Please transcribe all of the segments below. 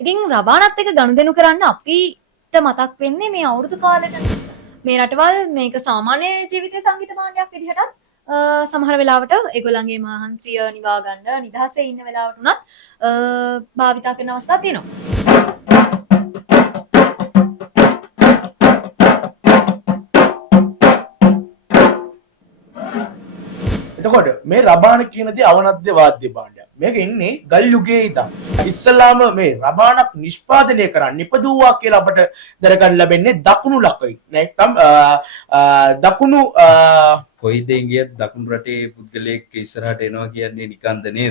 ඉතින් රබානත් එක්ක ගනුදෙනු කරන්න අපිට මතක් වෙන්නේ මේ අවුරුදු කාලෙට මේ රටවල් මේක සාමාන්‍ය ජීවිතයේ සංගීත භාණ්ඩයක් විදිහටත් සමහර වෙලාවට ඒගොල්ලන්ගේ මහන්සිය නිවා ගන්න නිදහසේ ඉන්න වෙලාවට උනත් භාවිතා කරන අවස්ථා තියෙනවා. එතකොට මේ රබාන කියන දේ අවනද්‍ය වාද්‍ය භාණ්ඩයක්. මේක ඉන්නේ ගල් යුගයේ ඉඳන්. ඉස්සල්ලාම මේ රබානක් නිෂ්පාදනය කරන්න නිපදවුවා කියලා අපට දැනගන්න ලැබෙන්නේ දකුණු ලකයි. නැත්නම් දකුණු කොයි දෙයින් ගියත් දකුණු රටේ පුද්ගලයෙක් ඉස්සරහට එනවා කියන්නේ නිකන්ද නේද?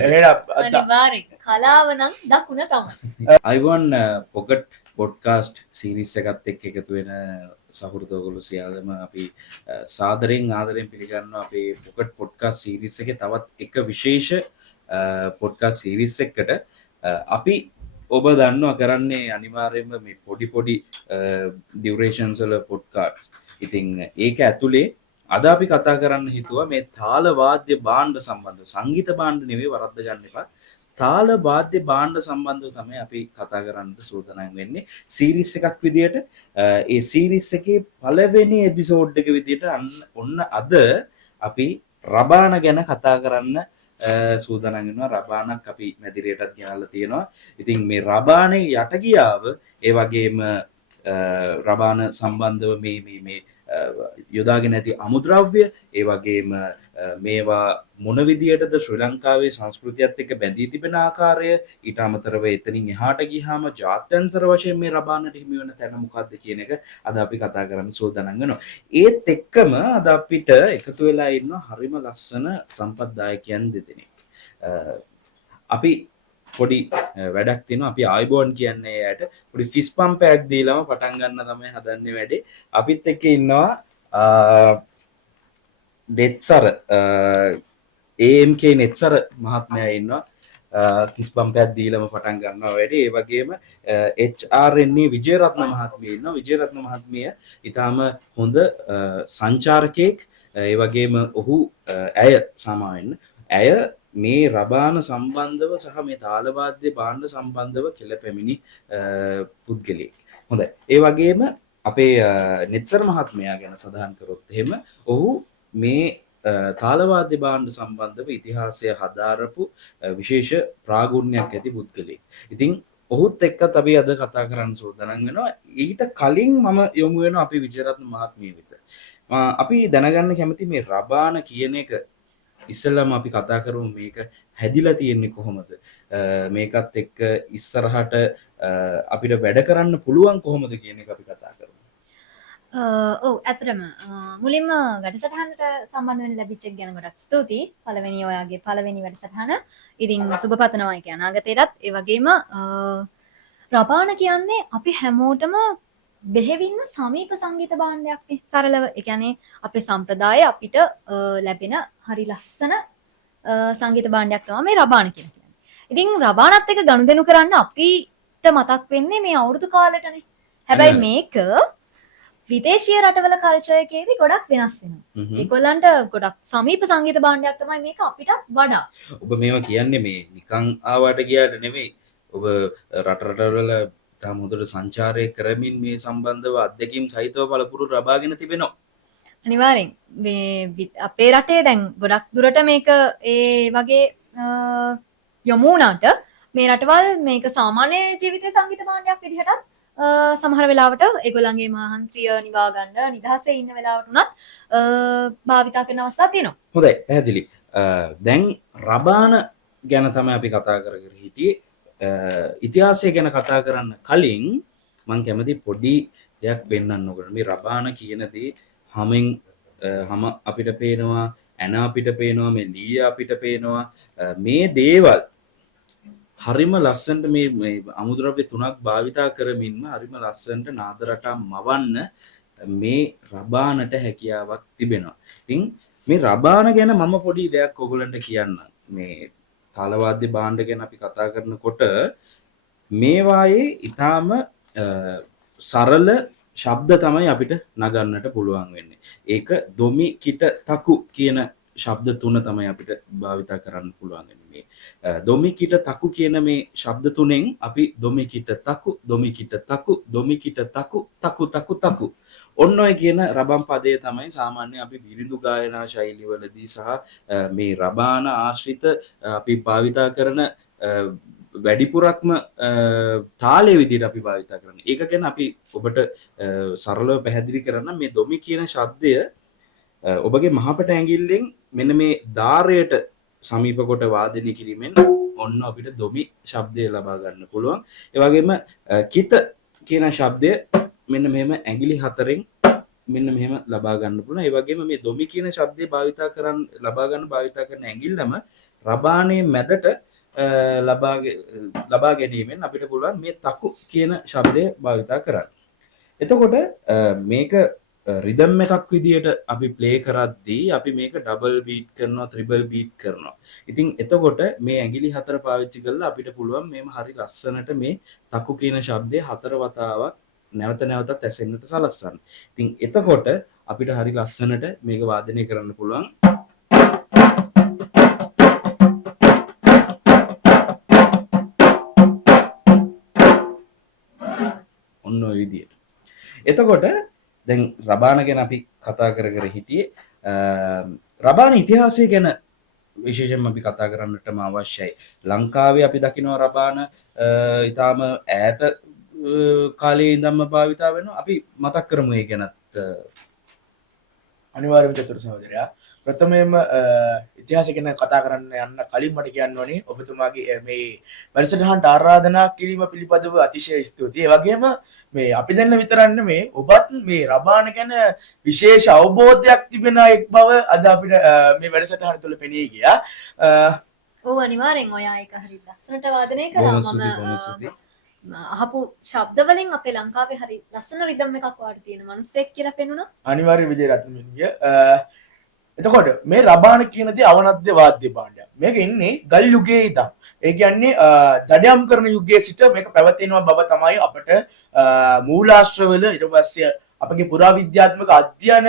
අනිවාර්යෙන් කලාව නම් දකුණ තමයි. අයිවන් පොකට් පොඩ්කාස්ට් සීරීස් එකත් එක්ක එකතු වෙන සහෘදවගොල්ලෝ සියල්ලම අපි සාදරයෙන් ආදරයෙන් පිළිගන්නවා අපේ පොකට් පොඩ්කාස්ට් සීරීස් එකේ තවත් එක විශේෂ පොඩ්කාස්ට් සීරීස් එකකට අපි ඔබ දන්නවා කරන්නේ අනිවාර්යයෙන්ම මේ පොඩි ඩියුරේෂන්ස් වල පොඩ්කාස්ට්. ඉතින් ඒක ඇතුලේ අද අපි කතා කරන්න හිතුවා මේ තාල වාද්‍ය භාණ්ඩ සම්බන්ධව. සංගීත භාණ්ඩ නෙවෙයි වරද්ද ගන්න එපා. තාල වාද්‍ය භාණ්ඩ සම්බන්ධව තමයි අපි කතා කරන්න සූදානම් වෙන්නේ සීරීස් එකක් විදියට. ඒ සීරීස් එකේ පළවෙනි එපිසෝඩ් එක විදියට ඔන්න අද අපි රබාන ගැන කතා කරන්න සූදානම් වෙනවා. රබානක් අපි මැදිරියටත් ගෙනල්ලා තියෙනවා. ඉතින් මේ රබානේ යටගියාව ඒ වගේම රබාන සම්බන්ධව මේ යොදාගෙන ඇති අමුද්‍රව්‍ය ඒ වගේම මේවා මොන විදියටද ශ්‍රී ලංකාවේ සංස්කෘතියත් එක්ක බැඳී තිබෙන ආකාරය ඊට අමතරව එතනින් එහාට ගියාම ජාත්‍යන්තර වශයෙන් මේ රබානට හිමි වෙන තැන මොකක්ද කියන එක අද අපි කතා කරන්න සූදානම් වෙනවා. ඒත් එක්කම අද අපිට එකතු වෙලා ඉන්න හරිම ලස්සන සම්පත්දායකයන් දෙදෙනෙක්. අපි පොඩි වැඩක් තියෙනවා. අපි ආයිබෝන් කියන්නේ එයාට පොඩි ෆිස් පම්පයක් දීලාම පටන් ගන්න තමයි හදන්නේ වැඩේ. අපිත් එක්ක ඉන්නවා නෙත්සර AMK නෙත්සර මහත්මයා ඉන්නවා. ෆිස් පම්පයක් දීලාම පටන් ගන්නවා වැඩේ. ඒ වගේම HRNE විජේරත්න මහත්මිය ඉන්නවා. විජේරත්න මහත්මිය ඊටාම හොඳ සංචාරකයෙක්. ඒ වගේම ඔහු ඇය සාමාන්‍යයෙන් ඇය මේ රබාන සම්බන්ධව සහ මේ තාලවාද්‍ය භාණ්ඩ සම්බන්ධව කෙළපැමිණි පුද්ගලයෙක්. හොඳයි. ඒ වගේම අපේ නෙත්සර මහත්මයා ගැන සඳහන් කරොත් එහෙම ඔහු මේ තාලවාද්‍ය භාණ්ඩ සම්බන්ධව ඉතිහාසය හදාරපු විශේෂ ප්‍රාගුණ්‍යයක් ඇති පුද්ගලයෙක්. ඉතින් ඔහුත් එක්කත් අපි අද කතා කරන්න සූදානම් වෙනවා. ඊට කලින් මම යොමු වෙනවා අපි විජේරත්න මහත්මිය වෙත. අපි දැනගන්න කැමති මේ රබාන කියන එක ඉස්සෙල්ලාම අපි කතා කරමු මේක හැදිලා තියෙන්නේ කොහොමද? මේකත් එක්ක ඉස්සරහට අපිට වැඩ කරන්න පුළුවන් කොහොමද කියන එක අපි කතා කරමු. ඔව් ඇත්තටම මුලින්ම වැඩසටහනට සම්බන්ධ වෙන්න ලැබිච්ච එක ගැන ගොඩක් ස්තුතියි. පළවෙනි ඔයාගේ පළවෙනි වැඩසටහන. ඉතින් සුබ පතනවා කියන අනාගතේටත් ඒ වගේම රබාන කියන්නේ අපි හැමෝටම බෙහෙවින්ම සමීප සංගීත භාණ්ඩයක් නේ. සරලව ඒ කියන්නේ අපේ සම්ප්‍රදාය අපිට ලැබෙන හරි ලස්සන සංගීත භාණ්ඩයක් තමයි මේ රබාන කියලා කියන්නේ. ඉතින් රබානත් එක්ක ගනුදෙනු කරන්න අපිට මතක් වෙන්නේ මේ අවුරුදු කාලෙටනේ. හැබැයි මේක විදේශීය රටවල කල්චර් එකේදී ගොඩක් වෙනස් වෙනවා. ඒගොල්ලන්ට ගොඩක් සමීප සංගීත භාණ්ඩයක් තමයි මේක අපිටත් වඩා. ඔබ මේවා කියන්නේ මේ නිකන් ආවට ගියාට නෙමෙයි. ඔබ රටවල තාම හොඳට සංචාරය කරමින් මේ සම්බන්ධව අත්දැකීම් සහිතව පළපුරු ලබාගෙන තිබෙනවා. අනිවාර්යෙන් මේ අපේ රටේ දැන් ගොඩක් දුරට මේක ඒ වගේ යොමු වුණාට මේ රටවල් මේක සාමාන්‍ය ජීවිතයේ සංගීත භාණ්ඩයක් විදිහටත් සමහර වෙලාවට ඒගොල්ලන්ගේ මහන්සිය නිවා ගන්න නිදහසේ ඉන්න වෙලාවට උනත් භාවිතා කරන අවස්ථා තියෙනවා. හොඳයි පැහැදිලි. දැන් රබාන ගැන තමයි අපි කතා කරගෙන හිටියේ. ඉතිහාසය ගැන කතා කරන්න කලින් මම කැමති පොඩි දෙයක් පෙන්වන්න ඕන. මේ රබාන කියන දේ හැම අපිට පේනවා, ඇන අපිට පේනවා, මේ ලී අපිට පේනවා. මේ දේවල් හරිම ලස්සනට මේ අමුද්‍රව්‍ය තුනක් භාවිතා කරමින්ම හරිම ලස්සනට නාද රටා මවන්න මේ රබානට හැකියාවක් තිබෙනවා. ඉතින් මේ රබාන ගැන මම පොඩි දෙයක් ඔයගලන්ට කියන්න. මේ තාලවාද්‍ය භාණ්ඩ ගැන අපි කතා කරනකොට මේවායේ ඊටාම සරල ශබ්ද තමයි අපිට නගන්නට පුළුවන් වෙන්නේ. ඒක දොමි කිට තකු කියන ශබ්ද තුන තමයි අපිට භාවිතා කරන්න පුළුවන් මේ දොමිකිට තකු කියන මේ ශබ්ද තුනෙන් අපි දොමිකිට තකු දොමිකිට තකු දොමිකිට තකු තකු තකු තකු ඔන්න ඔය කියන රබම් පදය තමයි සාමාන්‍ය අපි බිරිඳු ගායනා ශෛලිවලදී සහ මේ රබාන ආශ්‍රිත අපි භාවිතා කරන වැඩිපුරක්ම තාලය විදිහට අපි භාවිතා කරන. ඒක ගැන අපි ඔබට සරලව පැහැදිලි කරන්න මේ දොමි කියන ශබ්දය ඔබගේ මහපට ඇඟිල්ලෙන් මෙන්න මේ ධාරයට සමීප කොට වාදනය කිරීමෙන් ඔන්න අපිට දොමි ශබ්දය ලබා ගන්න පුළුවන්. ඒ වගේම කිත කියන ශබ්දය මෙන්න මෙහෙම ඇඟිලි හතරෙන් මෙන්න මෙහෙම ලබා ගන්න පුළුවන්. ඒ වගේම මේ දොමි කියන ශබ්දය භාවිතා කරන ඇඟිල්ලම රබානේ මැදට ලබා ගැනීමෙන් අපිට පුළුවන් මේ තකු කියන ශබ්දය භාවිතා කරන්න. එතකොට මේක රිදම් එකක් විදියට අපි ප්ලේ කරද්දී අපි මේක ඩබල් බීට් කරනවා ත්‍රිබල් බීට් කරනවා. ඉතින් එතකොට මේ ඇඟිලි හතර පාවිච්චි කරලා අපිට පුළුවන් මේම හරි ලස්සනට මේ තකු කියන ශබ්දය හතර වතාවක් නැවත නැවතත් ඇසෙන්නට සලස්වන්න. ඉතින් එතකොට අපිට හරි ලස්සනට මේක වාදනය කරන්න පුළුවන්. ඔන්න ඔය විදියට. එතකොට දැන් රබාන ගැන අපි කතා කර හිටියේ රබාන ඉතිහාසය ගැන විශේෂයෙන්ම අපි කතා කරන්නටම අවශ්‍යයි. ලංකාවේ අපි දකිනවා රබාන ඊටාම ඈත කාලේ ඉඳන්ම භාවිතා වෙනවා. අපි මතක් කරමු ඒ ගැනත්. අනිවාර්යයෙන්ම චතුර සහෝදරයා ප්‍රථමයෙන්ම ඉතිහාසය ගැන කතා කරන්න යන්න කලින් මට කියන්න ඕනේ ඔබතුමාගේ මේ වැඩසටහනට ආරාධනා කිරීම පිළිබඳව අතිශය ස්තුතියි. ඒ වගේම මේ අපි දෙන්න විතරක් නෙමේ ඔබත් මේ රබාන ගැන විශේෂ අවබෝධයක් තිබෙන එක් බව අද අපිට මේ වැඩසටහන තුළ පෙනී ගියා. ඔව් අනිවාර්යෙන් ඔයා ඒක හරි ලස්සනට වාදනය කරා. මම අහපු ශබ්ද වලින් අපේ ලංකාවේ හරි ලස්සන රිද්ම් එකක් වාට තියෙන මිනිස්සෙක් කියලා පෙනුණා. අනිවාර්ය විජේරත්න මෙන්නිය. එතකොට මේ රබාන කියන දේ අවනද්‍ය වාද්‍ය භාණ්ඩයක්. මේක ඉන්නේ ගල් යුගයේ ඉඳන්. ඒ කියන්නේ දඩයම් කරන යුගයේ සිට මේක පැවතෙනවා බව තමයි අපට මූලාශ්‍රවල ඊට පස්සේ අපගේ පුරාවිද්‍යාත්මක අධ්‍යයන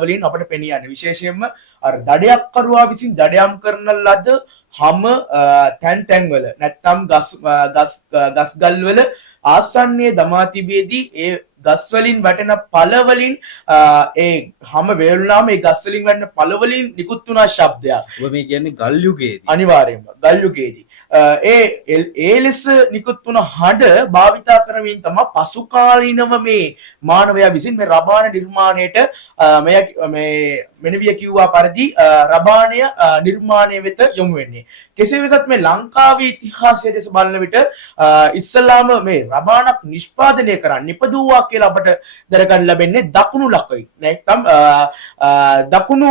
වලින් අපට පෙනී යන්නේ. විශේෂයෙන්ම අර දඩයක් කරුවා විසින් දඩයම් කරන ලද හැම තැන් වල නැත්නම් ගස් ගල් වල ආසන්නයේ දමා තිබෙදී ඒ ගස් වලින් වැටෙන පළ වලින් ඒ හැම වේලුනාම ඒ ගස් වලින් වැටෙන පළ වලින් නිකුත් වුණා ශබ්දයක්. ඔබ මේ කියන්නේ ගල් යුගයේදී. අනිවාර්යයෙන්ම ගල් යුගයේදී ඒ ලෙස නිකුත් වුණ හඬ භාවිතා කරමින් තමයි පසු කාලීනව මේ මානවයා විසින් මේ රබාන නිර්මාණයට මේ මෙනවිය කිව්වා පරිදි රබානය නිර්මාණය වෙත යොමු වෙන්නේ. කෙසේ වෙතත් මේ ලංකාවේ ඉතිහාසය දෙස බලන විට ඉස්සලාම මේ රබානක් නිෂ්පාදනය කරන්න ඉපදුවා කියලා අපට දැනගන්න ලැබෙන්නේ දකුණු ලකයි. නැත්නම් දකුණු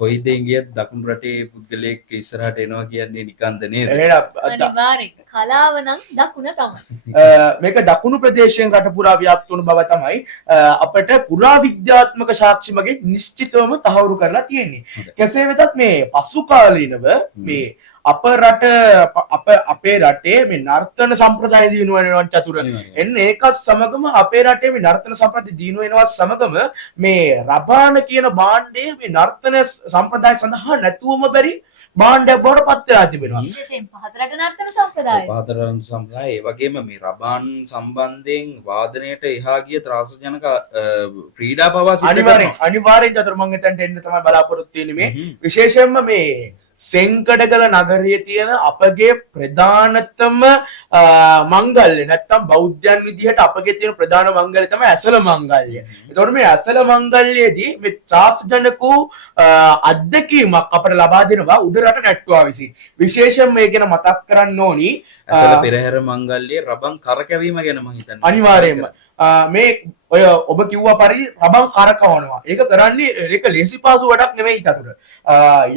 කොයි දෙයින් ගියත් දකුණු රටේ පුද්ගලයෙක් ඉස්සරහට එනවා කියන්නේ නිකන්ද නේද? අනිවාර්යෙන් කලාව නම් දකුණ තමයි. මේක දකුණු ප්‍රදේශයෙන් රට පුරා ව්‍යාප්ත වුණු බව තමයි අපට පුරාවිද්‍යාත්මක සාක්ෂි මගින් නිශ්චිතවම තහවුරු කරලා තියෙන්නේ. කෙසේ වෙතත් මේ පසු කාලීනව මේ අපේ රටේ මේ නර්තන සම්ප්‍රදාය දිනු වෙනවා චතුර. එන්නේ ඒකත් සමගම අපේ රටේ මේ නර්තන සම්ප්‍රදාය දිනු වෙනවා සමගම මේ රබාන කියන භාණ්ඩයේ මේ නර්තන සම්ප්‍රදාය සඳහා නැතුවම බැරි භාණ්ඩයක් බවට පත් වෙලා තිබෙනවා. විශේෂයෙන් පහතරට නර්තන සම්ප්‍රදාය. පහතරට සම්ප්‍රදාය ඒ වගේම මේ රබාන් සම්බන්ධයෙන් වාදනයට එහා ගිය ත්‍රාසජනක ක්‍රීඩා පවා අනිවාර්යෙන් චතුර මම එතනට එන්න තමයි බලාපොරොත්තු වෙන්නේ මේ විශේෂයෙන්ම මේ සෙන්කඩගල නගරයේ තියෙන අපගේ ප්‍රධානතම මංගල්‍ය නැත්තම් බෞද්ධයන් විදිහට අපගේ තියෙන ප්‍රධාන මංගල්‍ය තමයි ඇසල මංගල්‍ය. ඒතකොට මේ ඇසල මංගල්‍යයේදී මේ ත්‍රාසජනක අත්දැකීමක් අපට ලබා දෙනවා උඩ රට නැට්ටුවා විසින්. විශේෂයෙන් මේ ගැන මතක් කරන්න ඕනි ඇසල පෙරහැර මංගල්‍යයේ රබන් කරකැවීම ගැන මම හිතන්නේ. අනිවාර්යයෙන්ම මේ ඔය ඔබ කිව්වා පරිදි රබන් කරකවනවා. ඒක කරන්නේ ඒක ලේසි පාසු වැඩක් නෙමෙයි චතුර.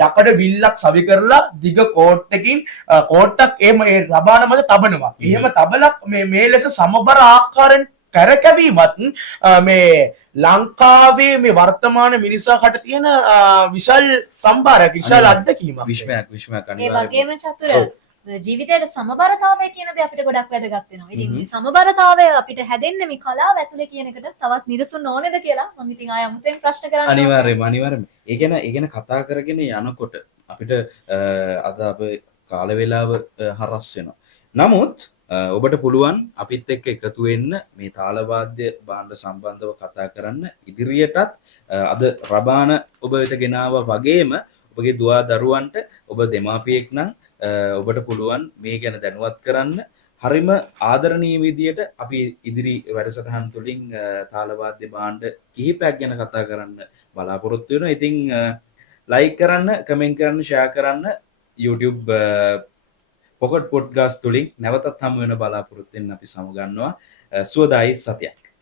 යකඩ විල්ලක් සවි කරලා දිග කෝට්ටකින් කෝට්ටක් ඒ රබාන මත තබනවා. එහෙම තබලා මේ ලෙස සමබර ආකාරයෙන් කරකැවීමත් මේ ලංකාවේ මේ වර්තමාන මිනිසාකට තියෙන විශාල සම්භාරයක් විශාල අත්දැකීමක්. විශ්මයක් ඒ වගේම චතුර ජීවිතයට සමබරතාවය කියන දේ අපිට ගොඩක් වැදගත් වෙනවා. ඉතින් මේ සමබරතාවය අපිට හැදෙන්නේ මේ කලාව ඇතුලේ කියන එකට තවත් නිදසුන් ඕනේද කියලා මම ඉතින් ආය අමුතෙන් ප්‍රශ්න කරන්න අනිවාර්යයෙන්ම ඒ ගැන කතා කරගෙන යනකොට අපිට අද අපේ කාල වේලාව හරස් වෙනවා. නමුත් ඔබට පුළුවන් අපිත් එක්ක එකතු වෙන්න මේ තාලවාද්‍ය භාණ්ඩ සම්බන්ධව කතා කරන්න ඉදිරියටත් අද රබාන ඔබ වෙත ගෙනාවා වගේම ඔබගේ දුවා දරුවන්ට ඔබ දෙමාපියෙක් නම් ඔබට පුළුවන් මේ ගැන දැනුවත් කරන්න. හරිම ආදරණීය විදියට අපි ඉදිරි වැඩසටහන් තුලින් තාලවාද්‍ය භාණ්ඩ කිහිපයක් ගැන කතා කරන්න බලාපොරොත්තු වෙනවා. ඉතින් ලයික් කරන්න, කමෙන්ට් කරන්න, ෂෙයා කරන්න YouTube පොකට් පොඩ්කාස්ට් තුලින් නැවතත් හමු වෙන බලාපොරොත්තු වෙන අපි සමුගන්නවා. සුවදායි සතියක්.